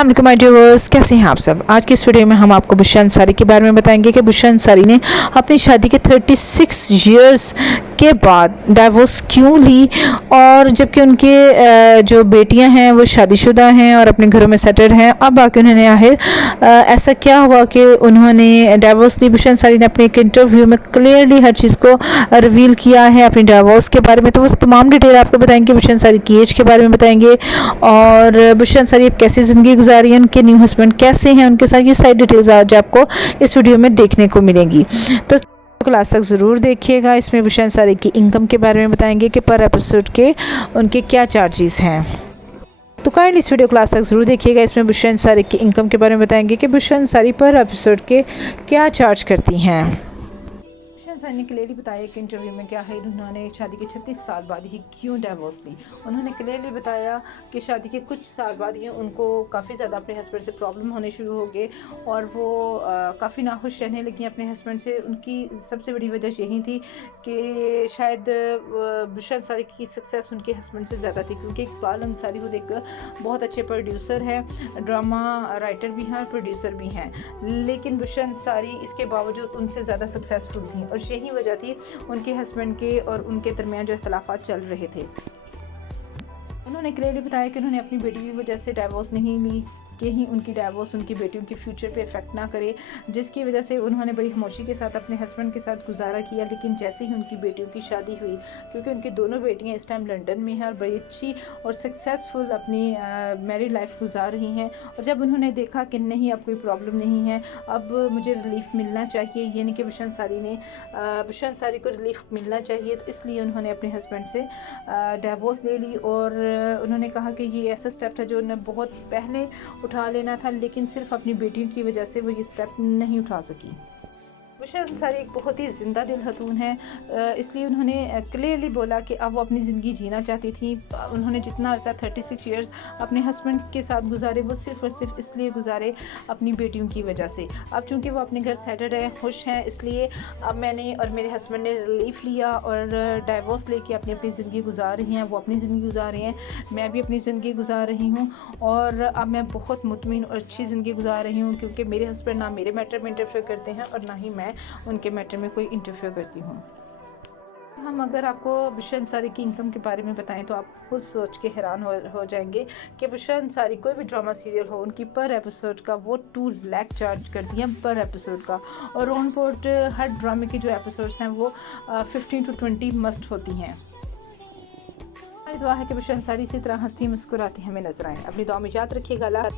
अस्सलाम वालेकुम my dear viewers, कैसे हैं आप सब। आज की इस वीडियो में हम आपको बुशरा अंसारी के बारे में बताएंगे कि बुशरा अंसारी ने अपनी शादी के 36 इयर्स के बाद डाइवोर्स क्यों ली, और जबकि उनके जो बेटियां हैं वो शादीशुदा हैं और अपने घरों में सेटल्ड हैं। अब आके उन्होंने आखिर ऐसा क्या हुआ कि उन्होंने डाइवोर्स ली। बुशरा अंसारी ने अपने एक इंटरव्यू में क्लियरली हर चीज़ को रिवील किया है अपनी डाइवोर्स के बारे में। तो वो तमाम डिटेल आपको बताएंगे। बुशरा अंसारी की एज के बारे में बताएंगे और बुशरा अंसारी अब कैसी ज़िंदगी गुजारी है, उनके न्यू हस्बैंड कैसे हैं, उनके साथ ये सारी डिटेल्स आज आपको इस वीडियो में देखने को मिलेंगी। तो क्लास तक ज़रूर देखिएगा। इसमें बुशरा अंसारी की इनकम के बारे में बताएंगे कि पर एपिसोड के उनके क्या चार्जेस हैं। तो काइंडली इस वीडियो क्लास तक ज़रूर देखिएगा। इसमें बुशरा अंसारी की इनकम के बारे में बताएंगे कि बुशरा अंसारी पर एपिसोड के क्या चार्ज करती हैं। बुशरा अंसारी ने क्लियरली बताया एक इंटरव्यू में क्या है उन्होंने शादी के 36 साल बाद ही क्यों डाइवोर्स ली। उन्होंने क्लियरली बताया कि शादी के कुछ साल बाद ही उनको काफ़ी ज़्यादा अपने हस्बैंड से प्रॉब्लम होने शुरू हो गए और वो काफ़ी नाखुश रहने लगी अपने हस्बैंड से। उनकी सबसे बड़ी वजह यही थी कि शायद बुशरा अंसारी की सक्सेस उनके हस्बैंड से ज़्यादा थी, क्योंकि इकबाल अंसारी खुद एक बहुत अच्छे प्रोड्यूसर है, ड्रामा राइटर भी हैं और प्रोड्यूसर भी हैं, लेकिन बुशरा अंसारी इसके बावजूद उनसे ज़्यादा सक्सेसफुल थी और यही वजह थी उनके हस्बैंड के और उनके दरमियान जो इख्तलाफात चल रहे थे। उन्होंने क्लियरली बताया कि उन्होंने अपनी बेटी की वजह से डाइवोर्स नहीं ली कि ही उनकी डाइवोर्स उनकी बेटियों के फ्यूचर पे इफेक्ट ना करे, जिसकी वजह से उन्होंने बड़ी खामोशी के साथ अपने हस्बैंड के साथ गुजारा किया। लेकिन जैसे ही उनकी बेटियों की शादी हुई, क्योंकि उनकी दोनों बेटियां इस टाइम लंदन में हैं और बड़ी अच्छी और सक्सेसफुल अपनी मैरिड लाइफ गुजार रही हैं, और जब उन्होंने देखा कि नहीं अब कोई प्रॉब्लम नहीं है, अब मुझे रिलीफ मिलना चाहिए, ये नहीं कि बुशरा अंसारी को रिलीफ मिलना चाहिए, तो इसलिए उन्होंने अपने हस्बैंड से डाइवोर्स ले ली। और उन्होंने कहा कि ये ऐसा स्टेप था जो उन्हें बहुत पहले उठा लेना था, लेकिन सिर्फ अपनी बेटियों की वजह से वो ये स्टेप नहीं उठा सकी। बुशरा अंसारी एक बहुत ही ज़िंदा दिल खतून है, इसलिए उन्होंने क्लियरली बोला कि अब वो अपनी ज़िंदगी जीना चाहती थी। उन्होंने जितना अर्सा 36 इयर्स अपने हस्बैंड के साथ गुजारे वो सिर्फ़ और सिर्फ इसलिए गुजारे अपनी बेटियों की वजह से। अब चूँकि वो अपने घर सेटल्ड है, खुश हैं, इसलिए अब मैंने और मेरे हस्बैंड ने रिलीफ लिया और डाइवोर्स लेके अपनी अपनी ज़िंदगी गुजार रही हैं। वो अपनी ज़िंदगी गुजार रही हैं, मैं भी अपनी ज़िंदगी गुजार रही हूँ, और अब मैं बहुत मुतमईन और अच्छी ज़िंदगी गुजार रही हूँ, क्योंकि मेरे हस्बैंड ना मेरे मैटर में इंटरफेयर करते हैं और ना ही मैं उनके मैटर में कोई इंटरफेयर करती हूँ। हम अगर आपको बुशरा अंसारी की इनकम के बारे में बताएं तो आप खुद सोच के हैरान हो जाएंगे कि बुशरा अंसारी कोई भी ड्रामा सीरियल हो, उनकी पर एपिसोड का वो 2 लाख चार्ज करती हैं पर एपिसोड का, और ऑन बोर्ड हर ड्रामे की जो एपिसोड्स हैं वो 15 to 20 मस्ट होती हैं। हमारी दुआ है कि बुशरा अंसारी इसी तरह हंसती मुस्कुराती हमें नजर आए। अपनी दुआ में याद रखिएगा।